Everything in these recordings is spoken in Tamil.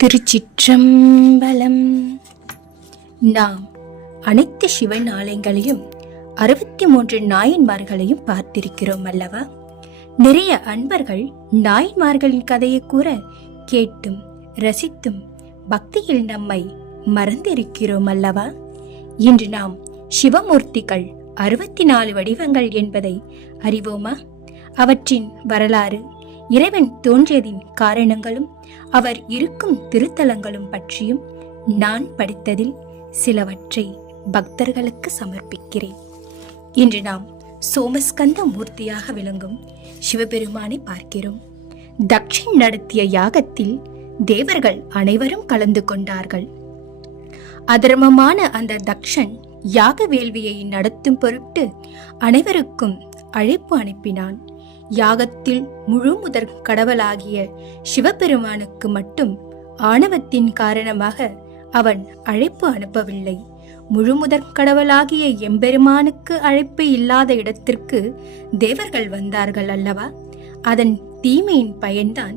திருச்சிற்றம்பலம். நாம் அனைத்து சிவன் ஆலயங்களையும் 63 நாயன்மார்களையும் பார்த்திருக்கிறோம் அல்லவா? நிறைய அன்பர்கள் நாயன்மார்களின் கதையை கூற கேட்டும் ரசித்தும் பக்தியில் நம்மை மறந்திருக்கிறோம் அல்லவா? இன்று நாம் சிவமூர்த்திகள் 64 வடிவங்கள் என்பதை அறிவோமா? அவற்றின் வரலாறு, இறைவன் தோன்றியதின் காரணங்களும் அவர் இருக்கும் திருத்தலங்களும் பற்றியும் நான் படித்ததில் சிலவற்றை பக்தர்களுக்கு சமர்ப்பிக்கிறேன். இன்று நாம் சோமஸ்கந்த மூர்த்தியாக விளங்கும் சிவபெருமானை பார்க்கிறோம். தக்ஷன் நடத்திய யாகத்தில் தேவர்கள் அனைவரும் கலந்து கொண்டார்கள். அதர்மமான அந்த தக்ஷன் யாக வேள்வியை நடத்தும் பொருட்டு அனைவருக்கும் அழைப்பு அனுப்பினான். யாகத்தில் முழு முதற் கடவுளாகிய சிவபெருமானுக்கு மட்டும் ஆணவத்தின் காரணமாக அவன் அழைப்பு அனுப்பவில்லை. முழு முதற் கடவுளாகிய எம்பெருமானுக்கு அழைப்பு இல்லாத இடத்திற்கு தேவர்கள் வந்தார்கள் அல்லவா? அதன் தீமையின் பயன்தான்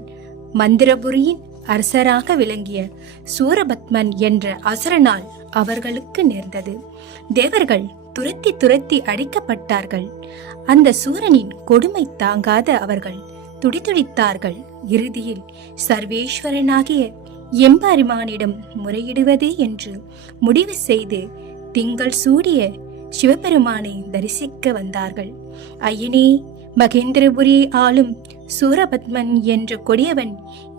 மந்திரபுரியின் அரசராக விளங்கிய சூரபத்மன் என்ற அசுரனால் அவர்களுக்கு நேர்ந்தது. தேவர்கள் துரத்தி துரத்தி அடிக்கப்பட்டார்கள். அந்த சூரனின் கொடுமை தாங்காத அவர்கள் துடிதுடித்தார்கள். இறுதியில் சர்வேஸ்வரனாகிய எம்பெருமானிடம் முறையிடுவது என்று முடிவு செய்து திங்கள் சூடிய சிவபெருமானை தரிசிக்க வந்தார்கள். ஐயனே, மகேந்திரபுரியை ஆளும் சூரபத்மன் என்ற கொடியவன்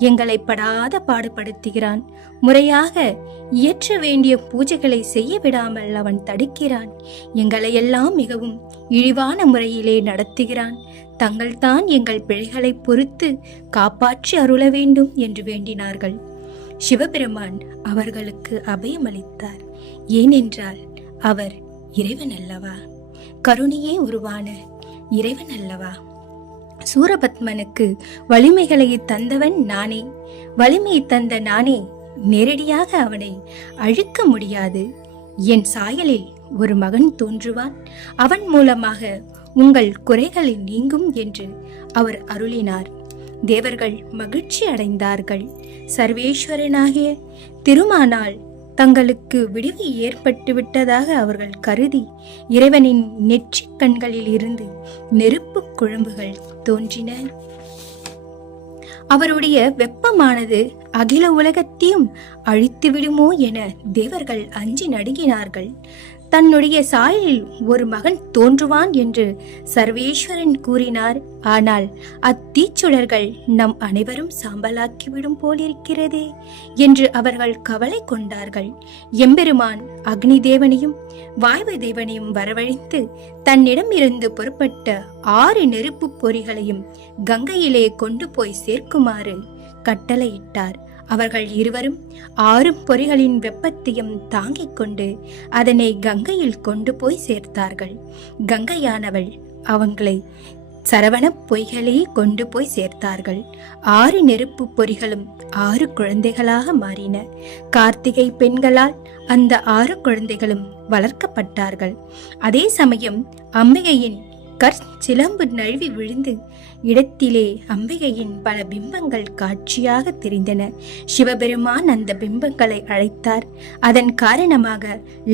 எங்களை படாத பாடுபடுத்துகிறான். முறையாக இயற்ற வேண்டிய பூஜைகளை செய்ய விடாமல் அவன் தடுக்கிறான். எங்களையெல்லாம் மிகவும் இழிவான முறையிலே நடத்துகிறான். தங்கள்தான் எங்கள் பிழைகளை பொறுத்து காப்பாற்றி அருள வேண்டும் என்று வேண்டினார்கள். சிவபெருமான் அவர்களுக்கு அபயமளித்தார். ஏனென்றால் அவர் இறைவன் அல்லவா? கருணையே உருவான இறைவன் அல்லவா? சூரபத்மனுக்கு வலிமைகளை தந்தவன் நானே. வலிமை தந்த நானே நேரடியாக அவனை அழிக்க முடியாது. என் சாயலில் ஒரு மகன் தோன்றுவான். அவன் மூலமாக உங்கள் குறைகளை நீங்கும் என்று அவர் அருளினார். தேவர்கள் மகிழ்ச்சி அடைந்தார்கள். சர்வேஸ்வரனாகிய திருமானால் தங்களுக்கு விடுவி ஏற்பட்டு விட்டதாக அவர்கள் கருதி இறைவனின் நெற்றிக் கண்களில் இருந்து நெருப்பு குழம்புகள் தோன்றின. அவருடைய வெப்பமானது அகில உலகத்தையும் அழித்து விடுமோ என தேவர்கள் அஞ்சி நடுங்கினார்கள். தன்னுடைய சாயலில் ஒரு மகன் தோன்றுவான் என்று சர்வேஸ்வரன் கூறினார். ஆனால் அத்தீச்சுடர்கள் நம் அனைவரும் சாம்பலாக்கிவிடும் போலிருக்கிறதே என்று அவர்கள் கவலை கொண்டார்கள். எம்பெருமான் அக்னி தேவனையும் வாயு தேவனையும் வரவழைத்து தன்னிடம் இருந்து புறப்பட்ட 6 நெருப்பு பொறிகளையும் கங்கையிலே கொண்டு போய் சேர்க்குமாறு கட்டளையிட்டார். அவர்கள் இருவரும் 6 பொறிகளின் வெப்பத்தையும் தாங்கிக் கொண்டு அதனை கங்கையில் கொண்டு போய் சேர்த்தார்கள். கங்கையானவள் அவங்களை சரவண பொய்களே கொண்டு போய் சேர்த்தார்கள். 6 நெருப்பு பொறிகளும் 6 குழந்தைகளாக மாறின. கார்த்திகை பெண்களால் அந்த 6 குழந்தைகளும் வளர்க்கப்பட்டார்கள். அதே சமயம் அம்பிகையின் சிலம்பு நழுவி விழுந்து இடத்திலே அம்பிகையின் பல பிம்பங்கள் காட்சியாக தெரிந்தன. சிவபெருமான் அந்த பிம்பங்களை அழைத்தார். அதன் காரணமாக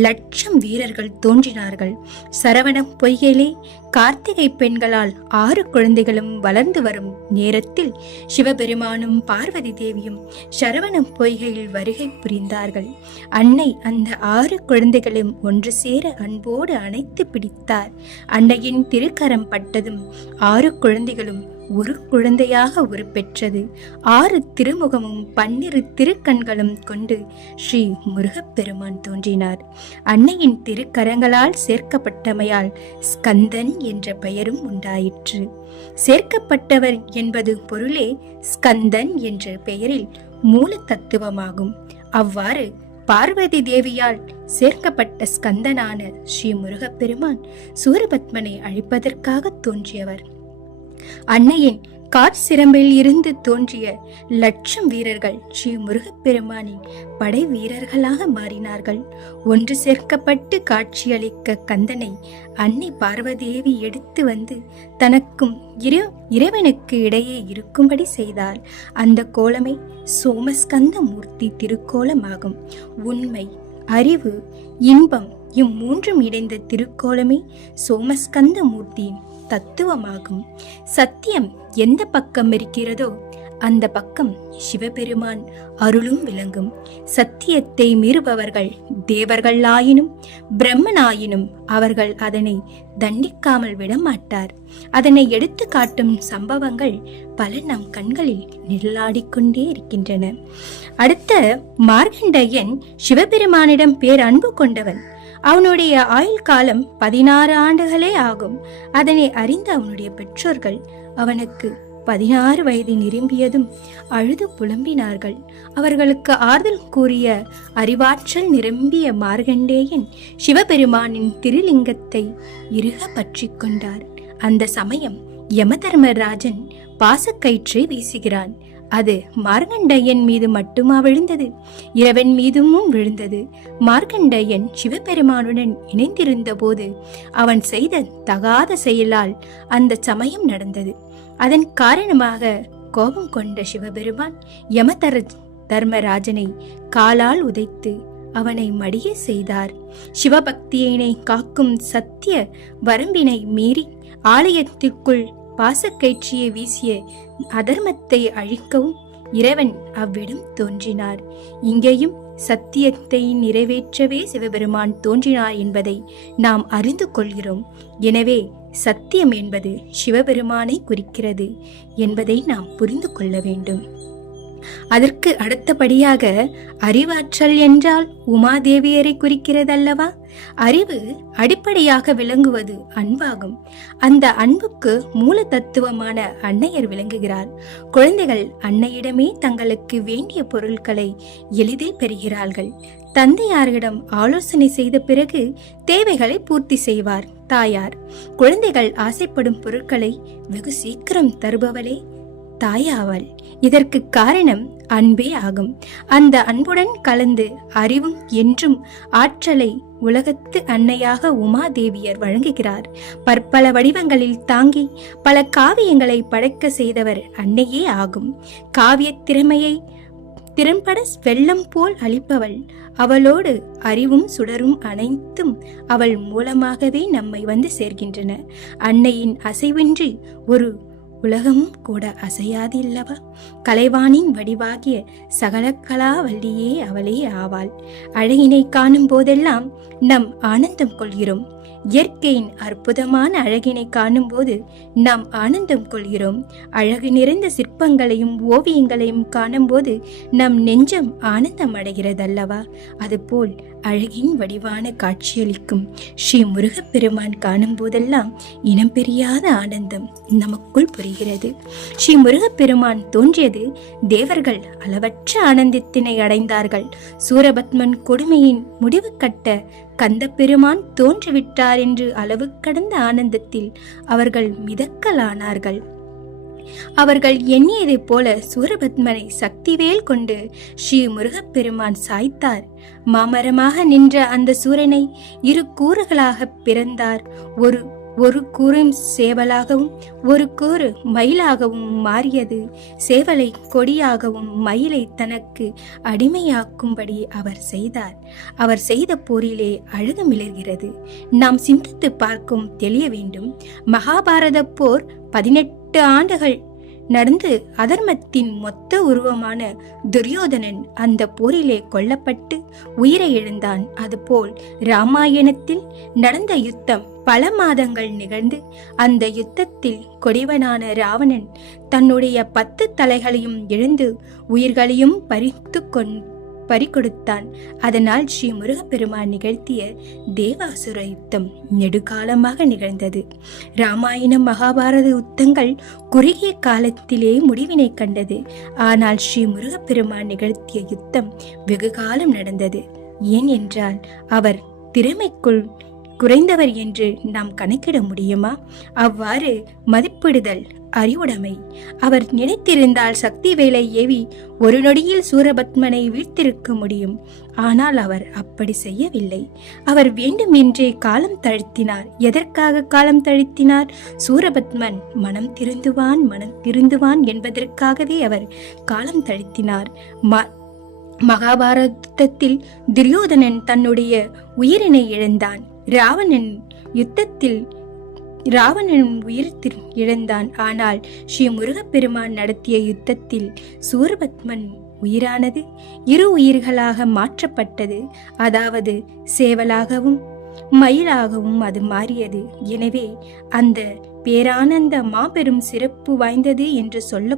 1,00,000 வீரர்கள் தோன்றினார்கள். சரவண பொய்களே கார்த்திகை பெண்களால் 6 குழந்தைகளும் வளர்ந்து வரும் நேரத்தில் சிவபெருமானும் பார்வதி தேவியும் சரவண பொய்கையில் வருகை புரிந்தார்கள். அன்னை அந்த 6 குழந்தைகளும் ஒன்று சேர அன்போடு அணைத்து பிடித்தார். அன்னையின் திருக்கரம் பட்டதும் 6 குழந்தைகளும் ஒரு குழந்தையாக உருப்பெற்றது. 6 திருமுகமும் 12 திருக்கண்களும் கொண்டு ஸ்ரீ முருகப்பெருமான் தோன்றினார். அன்னையின் திருக்கரங்களால் சேர்க்கப்பட்டமையால் ஸ்கந்தன் என்ற பெயரும் உண்டாயிற்று. சேர்க்கப்பட்டவர் என்பது பொருளே ஸ்கந்தன் என்ற பெயரில் மூல தத்துவமாகும். அவ்வாறு பார்வதி தேவியால் சேர்க்கப்பட்ட ஸ்கந்தனான ஸ்ரீ முருகப்பெருமான் சூரபத்மனை அழிப்பதற்காக தோன்றியவர். அன்னையின் காற்சிரம்பில் இருந்து தோன்றிய லட்சம் வீரர்கள் ஸ்ரீ முருகப்பெருமானின் படை வீரர்களாக மாறினார்கள். ஒன்று சேர்க்கப்பட்டு காட்சியளிக்க கந்தனை அன்னை பார்வதேவி எடுத்து வந்து தனக்கும் இறைவனுக்கு இடையே இருக்கும்படி செய்தால் அந்த கோலமே சோமஸ்கந்த மூர்த்தி திருக்கோலமாகும். உண்மை, அறிவு, இன்பம் இம்மூன்றும் இணைந்த திருக்கோலமே சோமஸ்கந்த மூர்த்தியின் தத்துவமாகும். சத்தியம் எந்த பக்கம் இருக்கிறதோ அந்த பக்கம் சிவபெருமான் அருளும் விளங்கும். சத்தியத்தை மீறுபவர்கள் தேவர்கள் ஆயினும் பிரம்மனாயினும் அவர்கள் அதனை தண்டிக்காமல் விடமாட்டார். அதனை எடுத்து காட்டும் சம்பவங்கள் பல நம் கண்களில் நிழலாடிக்கொண்டே இருக்கின்றன. அடுத்த மார்கண்டேயன் சிவபெருமானிடம் பேர் அன்பு கொண்டவன். அவனுடைய ஆயுள் காலம் 16 ஆண்டுகளே ஆகும். அதனை அறிந்த அவனுடைய பெற்றோர்கள் அவனுக்கு 16 வயது நிரம்பியதும் அழுது புலம்பினார்கள். அவர்களுக்கு ஆறுதல் கூறிய அறிவாற்றல் நிரம்பிய மார்கண்டேயன் சிவபெருமானின் திருலிங்கத்தை இறுக பற்றி கொண்டார். அந்த சமயம் யமதர்மராஜன் பாசக்கயிற்றை வீசுகிறான். அது மார்கண்டேயன் மீது மட்டுமா விழுந்தது? இறைவன் மீதும் விழுந்தது. மார்கண்டேயன் சிவபெருமானுடன் இணைந்திருந்த போது அவன் செய்த தகாத செயலால் அந்த சமயம் நடந்தது. அதன் காரணமாக கோபம் கொண்ட சிவபெருமான் தர்மராஜனை காலால் உதைத்து அவனை மடிய செய்தார். சிவபக்தியினை காக்கும் சத்திய வரம்பினை மீறி ஆலயத்திற்குள் பாசக்கயிற்றியை வீசிய அதர்மத்தை அழிக்கவும் இறைவன் அவ்விடம் தோன்றினார். இங்கேயும் சத்தியத்தை நிறைவேற்றவே சிவபெருமான் தோன்றினார் என்பதை நாம் அறிந்து கொள்கிறோம். எனவே சத்தியம் என்பது சிவபெருமானை குறிக்கிறது என்பதை நாம் புரிந்து கொள்ள வேண்டும். அதற்கு அடுத்தபடியாக அறிவாற்றல் என்றால் உமாதேவியரை குறிக்கிறதல்லவா? அறிவு அடிப்படையாக விளங்குவது அன்பாகும். அந்த அன்புக்கு மூல தத்துவமான அன்னையர் விளங்குகிறார். குழந்தைகள் அன்னையிடமே தங்களுக்கு வேண்டிய பொருட்களை எளிதில் பெறுகிறார்கள். தந்தையாரிடம் ஆலோசனை செய்த பிறகு தேவைகளை பூர்த்தி செய்வார் தாயார். குழந்தைகள் ஆசைப்படும் பொருட்களை வெகு சீக்கிரம் தருபவளே தாயாவாள். இதற்கு காரணம் அன்பே ஆகும். அந்த அன்புடன் கலந்து அறிவும் என்றும் ஆற்றலை உலகத்து அன்னையாக உமாதேவியர் வழங்குகிறார். பற்பல வடிவங்களில் தாங்கி பல காவியங்களை படைக்க செய்தவர் அன்னையே ஆகும். காவிய திறமையை திறன்பட வெள்ளம் போல் அளிப்பவள். அவளோடு அறிவும் சுடரும் அனைத்தும் அவள் மூலமாகவே நம்மை வந்து சேர்கின்றன. அன்னையின் அசைவின்றி ஒரு உலகமும் கூட அசையாது இல்லவா? கலைவானின் வடிவாகிய சகலகலா வள்ளியே அவளே ஆவாள். அழகினை காணும் போதெல்லாம் நம் ஆனந்தம் கொள்கிறோம். இயற்கையின் அற்புதமான அழகினை காணும் போது நாம் ஆனந்தம் கொள்கிறோம். அழகு நிறைந்த சிற்பங்களையும் ஓவியங்களையும் காணும் போது நம் நெஞ்சம் ஆனந்தம் அடைகிறதல்லவா? அதுபோல் அழகின் வடிவான காட்சியளிக்கும் ஸ்ரீ முருகப்பெருமான் காணும் போதெல்லாம் இனம் பெரியாத ஆனந்தம் நமக்குள் புரிகிறது. ஸ்ரீ முருகப்பெருமான் தோன்றியது தேவர்கள் அளவற்ற ஆனந்தத்தினை அடைந்தார்கள். சூரபத்மன் கொடுமையின் முடிவு கட்ட கந்த பெருமான் தோன்றிவிட்டார் என்று அளவு கடந்த ஆனந்தத்தில் அவர்கள் மிதக்கலானார்கள். அவர்கள் எண்ணியதைப் போல சூரபத்மனை சக்திவேல் கொண்டு ஸ்ரீ முருகப்பெருமான் சாய்த்தார். மாமரமாக நின்ற அந்த சூரனை 2 கூறுகளாக பிறந்தார். ஒரு கூறும் சேவலாகவும் ஒரு கூறு மயிலாகவும் மாறியது. சேவலை கொடியாகவும் மயிலை தனக்கு அடிமையாக்கும்படி அவர் செய்தார். அவர் செய்த போரிலே அழகு மிளர்கிறது. நாம் சிந்தித்து பார்க்கும் தெளிய வேண்டும். மகாபாரத போர் 18 ஆண்டுகள் நடந்து அதர்மத்தின் மொத்த உருவமான துரியோதனன் அந்த போரிலே கொல்லப்பட்டு உயிரை இழந்தான். அதுபோல் இராமாயணத்தில் நடந்த யுத்தம் பல மாதங்கள் நிகழ்ந்து அந்த யுத்தத்தில் கொடிவனான ராவணன் தன்னுடைய 10 தலைகளையும் இழந்து உயிர்களையும் பறிகொடுத்தான். அதனால் ஸ்ரீ முருகப்பெருமான் நிகழ்த்திய தேவாசுர யுத்தம் நெடுகாலமாக நிகழ்ந்தது. இராமாயணம் மகாபாரத யுத்தங்கள் குறுகிய காலத்திலே முடிவினை கண்டது. ஆனால் ஸ்ரீ முருகப்பெருமான் நிகழ்த்திய யுத்தம் வெகு காலம் நடந்தது. ஏன் என்றால் அவர் திறமைக்குள் குறைந்தவர் என்று நாம் கணக்கிட முடியுமா? அவ்வாறு மதிப்பிடுதல் அறிவுடைமை. அவர் நினைத்திருந்தால் சக்தி வேலை ஏவி ஒரு நொடியில் சூரபத்மனை வீழ்த்திருக்க முடியும். ஆனால் அவர் அப்படி செய்யவில்லை. அவர் வேண்டுமென்றே காலம் தழுத்தினார். எதற்காக காலம் தழுத்தினார்? சூரபத்மன் மனம் திருந்துவான் என்பதற்காகவே அவர் காலம் தழுத்தினார். மகாபாரதத்தில் துரியோதனன் தன்னுடைய உயிரினை இழந்தான். ராவணன் உயிர் இழந்தான். ஆனால் ஸ்ரீ முருகப்பெருமான் நடத்திய யுத்தத்தில் சூரபத்மன் உயிரானது 2 உயிர்களாக மாற்றப்பட்டது. அதாவது சேவலாகவும் மயிலாகவும் அது மாறியது. எனவே அந்த பேரானந்த மாபெரும் சிறப்பு வாய்ந்தது என்று சொல்ல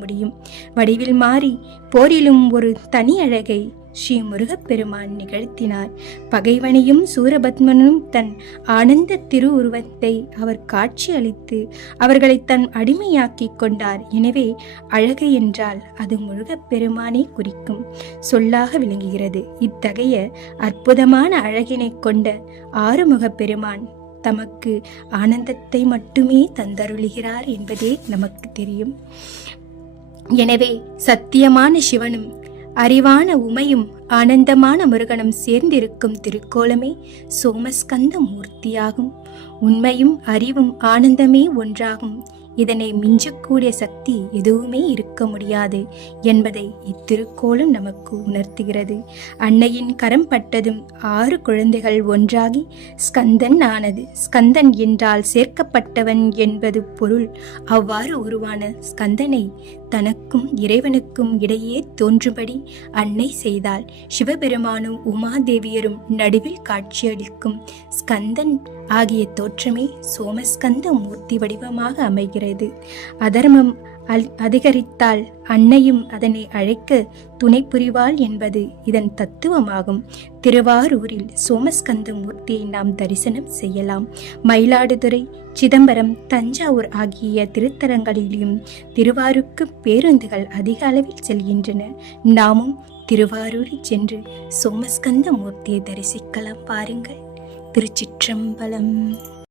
முடியும். வடிவில் மாறி போரிலும் ஒரு தனி அழகை ஸ்ரீ முருகப்பெருமான் நிகழ்த்தினார். பகைவனையும் சூரபத்மனும் தன் ஆனந்த திருவுருவத்தை அவர் காட்சி அளித்து அவர்களை தன் அடிமையாக்கி கொண்டார். எனவே அழகு என்றால் அது முருகப்பெருமானை குறிக்கும் சொல்லாக விளங்குகிறது. இத்தகைய அற்புதமான அழகினை கொண்ட ஆறுமுக பெருமான் தமக்கு ஆனந்தத்தை மட்டுமே தந்தருளுகிறார் என்பதே நமக்கு தெரியும். எனவே சத்தியமான சிவனும் அறிவான உமையும் ஆனந்தமான முருகனும் சேர்ந்திருக்கும் திருக்கோலமே சோமஸ்கந்த மூர்த்தியாகும். உண்மையும் அறிவும் ஆனந்தமே ஒன்றாகும். இதனை மிஞ்சக்கூடிய சக்தி எதுவுமே இருக்க முடியாது என்பதை இத்திருக்கோலம் நமக்கு உணர்த்துகிறது. அன்னையின் கரம் பட்டதும் 6 குழந்தைகள் ஒன்றாகி ஸ்கந்தன் ஆனது. ஸ்கந்தன் என்றால் சேர்க்கப்பட்டவன் என்பது பொருள். அவ்வாறு உருவான ஸ்கந்தனை தனக்கும் இறைவனுக்கும் இடையே தோன்றும்படி அன்னை செய்தாள். சிவபெருமானும் உமாதேவியரும் நடுவில் காட்சியளிக்கும் ஸ்கந்தன் ஆகிய தோற்றமே சோமஸ்கந்த மூர்த்தி வடிவமாக அமைகிறது. அதர்மம் அதிகரித்தால் அன்னையும் அதனை அழைக்க துணை புரிவாள் என்பது இதன் தத்துவமாகும். திருவாரூரில் சோமஸ்கந்த மூர்த்தியை நாம் தரிசனம் செய்யலாம். மயிலாடுதுறை, சிதம்பரம், தஞ்சாவூர் ஆகிய திருத்தலங்களிலும் திருவாரூருக்கு பேருந்துகள் அதிக அளவில் செல்கின்றன. நாமும் திருவாரூரில் சென்று சோமஸ்கந்த மூர்த்தியை தரிசிக்கலாம். பாருங்கள். திருச்சிற்றம்பலம்.